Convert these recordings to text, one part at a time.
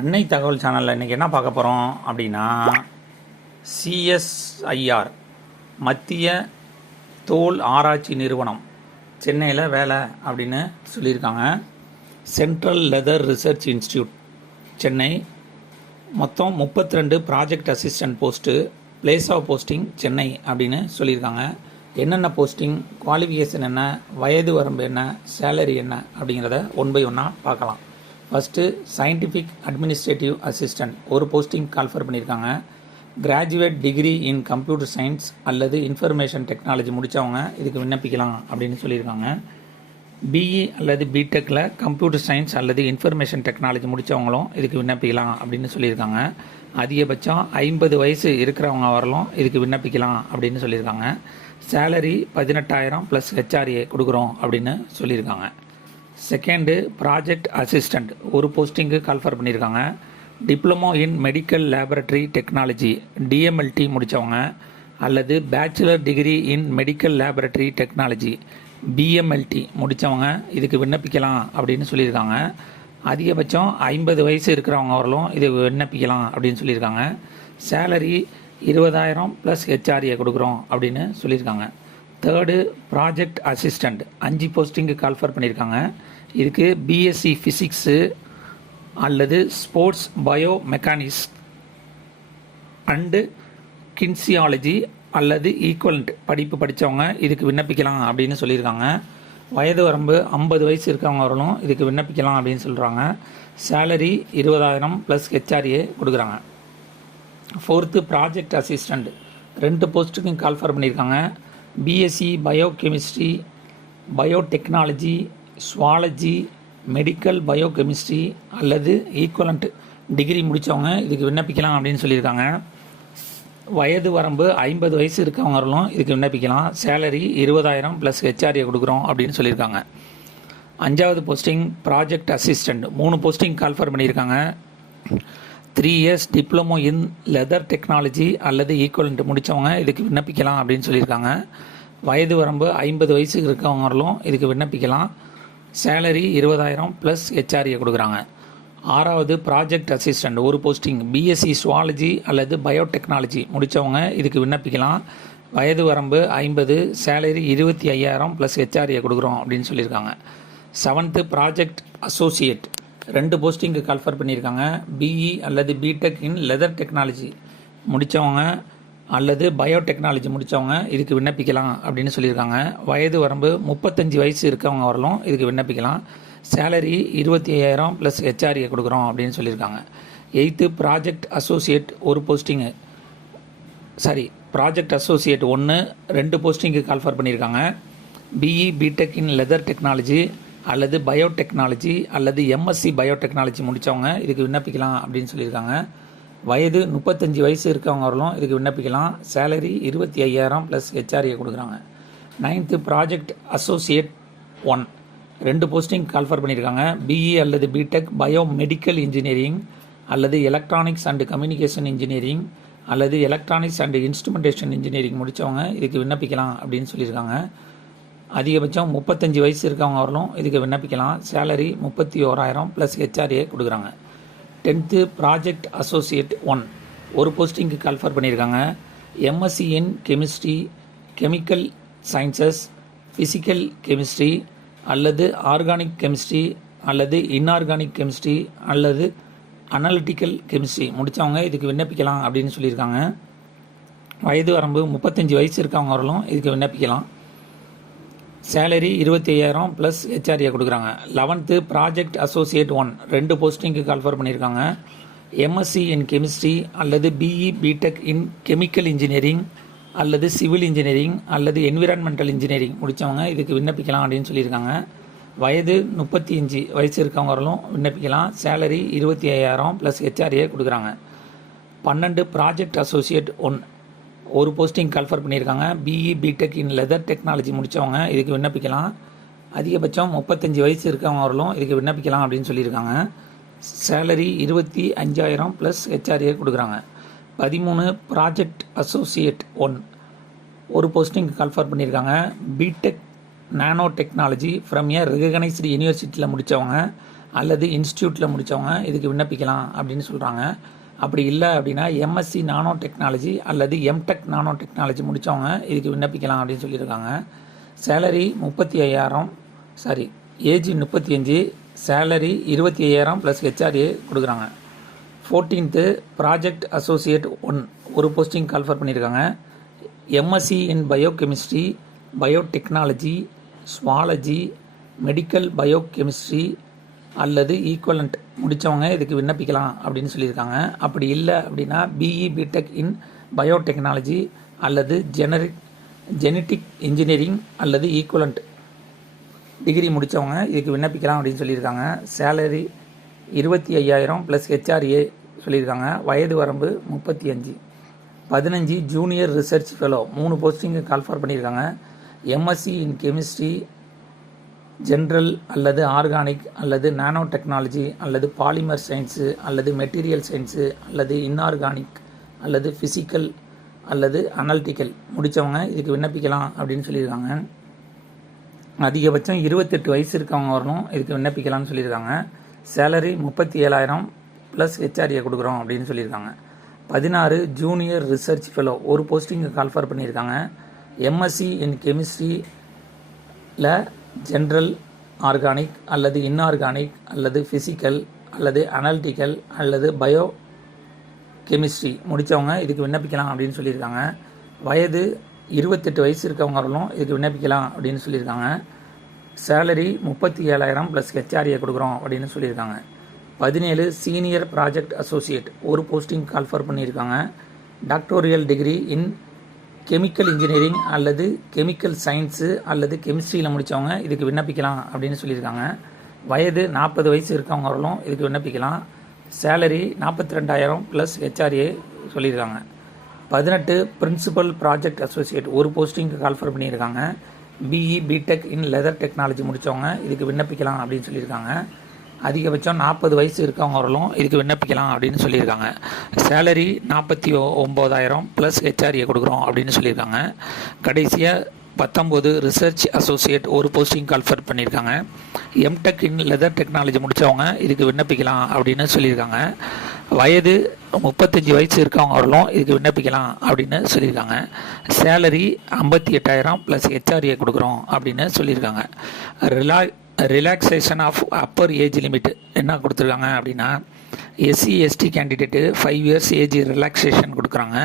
அன்னை தகவல் சேனலில் இன்றைக்கி என்ன பார்க்க போகிறோம் அப்படின்னா, சிஎஸ்ஐஆர் மத்திய தோல் ஆராய்ச்சி நிறுவனம் சென்னையில் வேலை அப்படின்னு சொல்லியிருக்காங்க. Central leather research institute Chennai. மொத்தம் 32 project assistant post, place of posting Chennai அப்படின்னு சொல்லியிருக்காங்க. என்னென்ன போஸ்டிங், குவாலிஃபிகேஷன் என்ன, வயது வரம்பு என்ன, சேலரி என்ன அப்படிங்கிறத ஒன் பை ஒன்னாக பார்க்கலாம். ஃபஸ்ட்டு சயின்டிஃபிக் அட்மினிஸ்ட்ரேட்டிவ் அசிஸ்டன்ட் ஒரு போஸ்டிங் கால்ஃபர் பண்ணியிருக்காங்க. Graduate degree in computer science அல்லது இன்ஃபர்மேஷன் டெக்னாலஜி முடித்தவங்க இதுக்கு விண்ணப்பிக்கலாம் அப்படின்னு சொல்லியிருக்காங்க. பிஇ அல்லது பிடெக்கில் கம்ப்யூட்டர் சயின்ஸ் அல்லது இன்ஃபர்மேஷன் டெக்னாலஜி முடித்தவங்களும் இதுக்கு விண்ணப்பிக்கலாம் அப்படின்னு சொல்லியிருக்காங்க. அதிகபட்சம் 50 வயசு இருக்கிறவங்க வரலும் இதுக்கு விண்ணப்பிக்கலாம் அப்படின்னு சொல்லியிருக்காங்க. சேலரி 18,000 ப்ளஸ் ஹெச்ஆர்ஏ கொடுக்குறோம் அப்படின்னு சொல்லியிருக்காங்க. செகண்டு ப்ராஜெக்ட் அசிஸ்டண்ட் ஒரு போஸ்டிங்கு கால்ஃபர் பண்ணியிருக்காங்க. Diploma in medical laboratory technology DMLT முடித்தவங்க அல்லது bachelor degree in medical laboratory technology BMLT முடித்தவங்க இதுக்கு விண்ணப்பிக்கலாம் அப்படின்னு சொல்லியிருக்காங்க. அதிகபட்சம் 50 வயசு இருக்கிறவங்க வரலும் இது விண்ணப்பிக்கலாம் அப்படின்னு சொல்லியிருக்காங்க. சேலரி 20,000 ப்ளஸ் ஹெச்ஆர்ஏ கொடுக்குறோம் அப்படின்னு சொல்லியிருக்காங்க. Third project assistant 5 posting call for பண்ணியிருக்காங்க. இதுக்கு பிஎஸ்சி ஃபிசிக்ஸு அல்லது ஸ்போர்ட்ஸ் பயோ மெக்கானிக்ஸ் அண்டு கின்சியாலஜி அல்லது ஈக்குவலண்ட் படிப்பு படித்தவங்க இதுக்கு விண்ணப்பிக்கலாம் அப்படின்னு சொல்லியிருக்காங்க. வயது வரம்பு 50 வயசு இருக்கவங்க வரலும் இதுக்கு விண்ணப்பிக்கலாம் அப்படின்னு சொல்கிறாங்க. சேலரி 20,000 ப்ளஸ் ஹெச்ஆர்ஏ கொடுக்குறாங்க. ஃபோர்த்து ப்ராஜெக்ட் அசிஸ்டண்ட் 2 போஸ்ட்டுக்கும் கால்ஃபர் பண்ணியிருக்காங்க. BSc biochemistry, biotechnology, zoology, medical biochemistry அல்லது ஈக்குவலண்ட் டிகிரி முடித்தவங்க இதுக்கு விண்ணப்பிக்கலாம் அப்படின்னு சொல்லியிருக்காங்க. வயது வரம்பு 50 வயசு இருக்கவங்களும் இதுக்கு விண்ணப்பிக்கலாம். சேலரி 20,000 ப்ளஸ் ஹெச்ஆர்ஏ கொடுக்குறோம் அப்படின்னு சொல்லியிருக்காங்க. 5வது posting project assistant 3 posting call for பண்ணியிருக்காங்க. 3 years diploma in leather technology அல்லது ஈக்குவலண்ட் முடித்தவங்க இதுக்கு விண்ணப்பிக்கலாம் அப்படின்னு சொல்லியிருக்காங்க. வயது வரம்பு 50 வயசு இருக்கவங்களும் இதுக்கு விண்ணப்பிக்கலாம். சேலரி 20,000 ப்ளஸ் ஹெச்ஆர்ஏ கொடுக்குறாங்க. 6வது ப்ராஜெக்ட் அசிஸ்டண்ட் ஒரு போஸ்டிங் பிஎஸ்சி சுவாலஜி அல்லது பயோடெக்னாலஜி முடித்தவங்க இதுக்கு விண்ணப்பிக்கலாம். வயது வரம்பு 50, சேலரி 25,000 ப்ளஸ் ஹெச்ஆர்ஏ கொடுக்குறோம் அப்படின்னு சொல்லியிருக்காங்க. 7th ப்ராஜெக்ட் அசோசியேட் 2 போஸ்டிங்கு கால்ஃபர் பண்ணியிருக்காங்க. பிஇ அல்லது பிடெக் இன் லெதர் டெக்னாலஜி முடித்தவங்க அல்லது பயோடெக்னாலஜி முடித்தவங்க இதுக்கு விண்ணப்பிக்கலாம் அப்படின்னு சொல்லியிருக்காங்க. வயது வரம்பு 35 வயசு இருக்கவங்க வரலும் இதுக்கு விண்ணப்பிக்கலாம். சேலரி 25,000 ப்ளஸ் ஹெச்ஆர்ஏ கொடுக்குறோம் அப்படின்னு சொல்லியிருக்காங்க. 8th ப்ராஜெக்ட் அசோசியேட் ஒரு போஸ்டிங்கு ப்ராஜெக்ட் அசோசியேட் 1 2 போஸ்டிங்கு கால்ஃபர் பண்ணியிருக்காங்க. BE BTech in leather technology அல்லது பயோடெக்னாலஜி அல்லது எம்எஸ்சி பயோடெக்னாலஜி முடித்தவங்க இதுக்கு விண்ணப்பிக்கலாம் அப்படின்னு சொல்லியிருக்காங்க. வயது 35 வயசு இருக்கவங்க வரலும் இதுக்கு விண்ணப்பிக்கலாம். சேலரி 25,000 ப்ளஸ் ஹெச்ஆர்ஏ கொடுக்குறாங்க. 9th project associate 1 2 posting call for பண்ணியிருக்காங்க. பிஇ அல்லது பிடெக் பயோ மெடிக்கல் இன்ஜினியரிங் அல்லது எலக்ட்ரானிக்ஸ் அண்ட் கம்யூனிகேஷன் இன்ஜினியரிங் அல்லது எலக்ட்ரானிக்ஸ் அண்ட் இன்ஸ்ட்ருமெண்டேஷன் இன்ஜினியரிங் முடித்தவங்க இதுக்கு விண்ணப்பிக்கலாம் அப்படின்னு சொல்லியிருக்காங்க. அதிகபட்சம் 35 வயசு இருக்கவங்க வரலும் இதுக்கு விண்ணப்பிக்கலாம். சேலரி 31,000 ப்ளஸ் ஹெச்ஆர்ஏ கொடுக்குறாங்க. 10th ப்ராஜெக்ட் அசோசியேட் 1 ஒரு போஸ்டிங்க்கு கால்ஃபர் பண்ணியிருக்காங்க. MSc in chemistry, chemical sciences, physical chemistry அல்லது ஆர்கானிக் கெமிஸ்ட்ரி அல்லது இன்ஆர்கானிக் கெமிஸ்ட்ரி அல்லது அனலிட்டிக்கல் கெமிஸ்ட்ரி முடித்தவங்க இதுக்கு விண்ணப்பிக்கலாம் அப்படின்னு சொல்லியிருக்காங்க. வயது வரம்பு 35 வயசு இருக்கவங்க வரலும் இதுக்கு விண்ணப்பிக்கலாம். சேலரி 25,000 ப்ளஸ் ஹெச்ஆர்ஏ கொடுக்குறாங்க. 11th ப்ராஜெக்ட் அசோசியேட் 1 2 போஸ்டிங்க்கு கால்ஃபர் பண்ணியிருக்காங்க. எம்எஸ்சி இன் கெமிஸ்ட்ரி அல்லது BE BTech in chemical engineering அல்லது சிவில் இன்ஜினியரிங் அல்லது என்விரான்மெண்டல் இன்ஜினியரிங் முடித்தவங்க இதுக்கு விண்ணப்பிக்கலாம் அப்படின்னு சொல்லியிருக்காங்க. வயது 35 வயசு இருக்கவங்க வரலும் விண்ணப்பிக்கலாம். சேலரி 25,000 ப்ளஸ் ஹெச்ஆர்ஏ கொடுக்குறாங்க. 12 ப்ராஜெக்ட் அசோசியேட் 1 ஒரு போஸ்டிங் கால்ஃபர் பண்ணியிருக்காங்க. BE BTech in leather technology முடித்தவங்க இதுக்கு விண்ணப்பிக்கலாம். அதிகபட்சம் 35 வயசு இருக்கவங்க வரலும் இதுக்கு விண்ணப்பிக்கலாம் அப்படின்னு சொல்லியிருக்காங்க. சேலரி 25,000 ப்ளஸ் ஹெச்ஆர்ஏ கொடுக்குறாங்க. 13 ப்ராஜெக்ட் அசோசியேட் 1 ஒரு போஸ்டிங் கால்ஃபர் பண்ணியிருக்காங்க. BTech nanotechnology from a recognised யூனிவர்சிட்டியில் முடித்தவங்க அல்லது இன்ஸ்டியூட்டில் முடித்தவங்க இதுக்கு விண்ணப்பிக்கலாம் அப்படின்னு சொல்கிறாங்க. அப்படி இல்லை அப்படின்னா எம்எஸ்சி நானோ டெக்னாலஜி அல்லது எம்டெக் நானோ டெக்னாலஜி முடித்தவங்க இதுக்கு விண்ணப்பிக்கலாம் அப்படின்னு சொல்லியிருக்காங்க. Salary 35,000 age 35, salary 25,000 plus HRA கொடுக்குறாங்க. 14th ப்ராஜெக்ட் அசோசியேட் 1 ஒரு போஸ்டிங் கால்ஃபர் பண்ணியிருக்காங்க. எம்எஸ்சி இன் biochemistry, biotechnology, zoology, medical biochemistry அல்லது ஈக்குவலண்ட் முடித்தவங்க இதுக்கு விண்ணப்பிக்கலாம் அப்படின்னு சொல்லியிருக்காங்க. அப்படி இல்லை அப்படின்னா பிஇ பிடெக் இன் பயோடெக்னாலஜி அல்லது ஜெனட்டிக் இன்ஜினியரிங் அல்லது ஈக்குவலண்ட் டிகிரி முடித்தவங்க இதுக்கு விண்ணப்பிக்கலாம் அப்படின்னு சொல்லியிருக்காங்க. சேலரி 25,000 ப்ளஸ் ஹெச்ஆர்ஏ சொல்லியிருக்காங்க. வயது வரம்பு 35. 15 junior research fellow 3 posting call for பண்ணியிருக்காங்க. எம்எஸ்சி இன் கெமிஸ்ட்ரி, ஜென்ரல் அல்லது ஆர்கானிக் அல்லது நானோ டெக்னாலஜி அல்லது பாலிமர் சயின்ஸு அல்லது மெட்டீரியல் சயின்ஸு அல்லது இன்ஆர்கானிக் அல்லது ஃபிசிக்கல் அல்லது அனலிட்டிக்கல் முடித்தவங்க இதுக்கு விண்ணப்பிக்கலாம் அப்படின்னு சொல்லியிருக்காங்க. அதிகபட்சம் 28 வயசு இருக்கவங்க வரணும் இதுக்கு விண்ணப்பிக்கலாம்னு சொல்லியிருக்காங்க. சேலரி 37,000 ப்ளஸ் ஹெச்ஆர்ஏ கொடுக்குறோம் அப்படின்னு சொல்லியிருக்காங்க. 16 ஜூனியர் ரிசர்ச் ஃபெலோ ஒரு போஸ்டிங்கு கால்ஃபர் பண்ணியிருக்காங்க. எம்எஸ்சி இன் கெமிஸ்ட்ரியில் ஜென்ரல் ஆர்கானிக் அல்லது இன்ஆர்கானிக் அல்லது ஃபிசிக்கல் அல்லது அனலிட்டிக்கல் அல்லது பயோ கெமிஸ்ட்ரி முடித்தவங்க இதுக்கு விண்ணப்பிக்கலாம் அப்படின்னு சொல்லியிருக்காங்க. வயது 28 வயசு இருக்கவங்க வரலும் இதுக்கு விண்ணப்பிக்கலாம் அப்படின்னு சொல்லியிருக்காங்க. சேலரி 37,000 ப்ளஸ் ஹெச்ஆர்ஏ கொடுக்குறோம் அப்படின்னு சொல்லியிருக்காங்க. 17 சீனியர் ப்ராஜெக்ட் அசோசியேட் ஒரு போஸ்டிங் கால்ஃபர் பண்ணியிருக்காங்க. டாக்டோரியல் டிகிரி இன் கெமிக்கல் இன்ஜினியரிங் அல்லது கெமிக்கல் சயின்ஸு அல்லது கெமிஸ்ட்ரியில் முடித்தவங்க இதுக்கு விண்ணப்பிக்கலாம் அப்படின்னு சொல்லியிருக்காங்க. வயது 40 வயசு இருக்கவங்க வரலும் இதுக்கு விண்ணப்பிக்கலாம். சேலரி 42,000 ப்ளஸ் ஹெச்ஆர்ஏ சொல்லியிருக்காங்க. 18 பிரின்சிபல் ப்ராஜெக்ட் அசோசியேட் ஒரு போஸ்டிங்க்கு கால்ஃபர் பண்ணியிருக்காங்க. BE BTech in leather technology முடித்தவங்க இதுக்கு விண்ணப்பிக்கலாம் அப்படின்னு சொல்லியிருக்காங்க. அதிகபட்சம் 40 வயசு இருக்கவங்க வரலும் இதுக்கு விண்ணப்பிக்கலாம் அப்படின்னு சொல்லியிருக்காங்க. சேலரி 49,000 ப்ளஸ் ஹெச்ஆர்ஏ கொடுக்குறோம் அப்படின்னு சொல்லியிருக்காங்க. கடைசியாக 19 ரிசர்ச் அசோசியேட் ஒரு போஸ்டிங் கால்ஃபர் பண்ணியிருக்காங்க. எம்டெக் இன் லெதர் டெக்னாலஜி முடித்தவங்க இதுக்கு விண்ணப்பிக்கலாம் அப்படின்னு சொல்லியிருக்காங்க. வயது 35 வயசு இருக்கவங்க வரலும் இதுக்கு விண்ணப்பிக்கலாம் அப்படின்னு சொல்லியிருக்காங்க. சேலரி 58,000 ப்ளஸ் ஹெச்ஆர்ஏ கொடுக்குறோம் அப்படின்னு சொல்லியிருக்காங்க. Relaxation of upper age limit என்ன கொடுத்துருக்காங்க அப்படின்னா SC ST candidate 5 years age relaxation கொடுக்குறாங்க.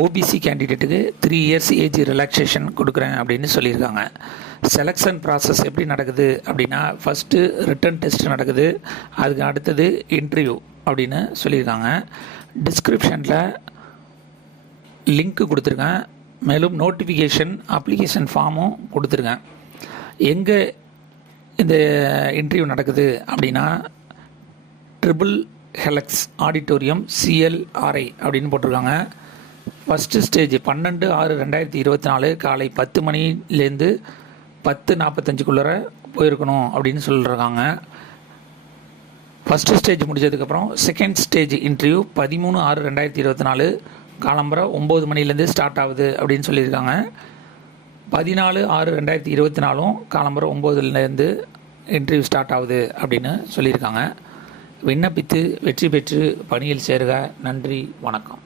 ஓபிசி கேண்டிடேட்டுக்கு 3 இயர்ஸ் ஏஜ் ரிலாக்ஸேஷன் கொடுக்குறேன் அப்படின்னு சொல்லியிருக்காங்க. செலெக்ஷன் ப்ராசஸ் எப்படி நடக்குது அப்படின்னா ஃபஸ்ட்டு ரிட்டன் டெஸ்ட் நடக்குது, அதுக்கு அடுத்தது இன்டர்வியூ அப்படின்னு சொல்லியிருக்காங்க. டிஸ்கிரிப்ஷனில் லிங்க்கு கொடுத்துருக்கேன். மேலும் நோட்டிஃபிகேஷன் அப்ளிகேஷன் ஃபார்மும் கொடுத்துருக்கேன். எங்கே இந்த இன்டர்வியூ நடக்குது அப்படின்னா ட்ரிபிள் ஹெலக்ஸ் ஆடிட்டோரியம் CLRI அப்படின்னு போட்டிருக்காங்க. ஃபஸ்ட்டு ஸ்டேஜ் 12/6/2024 காலை 10 மணிலேருந்து 10:45 போயிருக்கணும் அப்படின்னு சொல்லியிருக்காங்க. ஃபஸ்ட்டு ஸ்டேஜ் முடிஞ்சதுக்கப்புறம் செகண்ட் ஸ்டேஜ் இன்டர்வியூ 13/6/2024 காலம்பரை 9 மணிலேருந்து ஸ்டார்ட் ஆகுது அப்படின்னு சொல்லியிருக்காங்க. 14/6/2024 காலம்பரை 9லேருந்து இன்டர்வியூ ஸ்டார்ட் ஆகுது அப்படின்னு சொல்லியிருக்காங்க. விண்ணப்பித்து வெற்றி பெற்று பணியில் சேருக. நன்றி, வணக்கம்.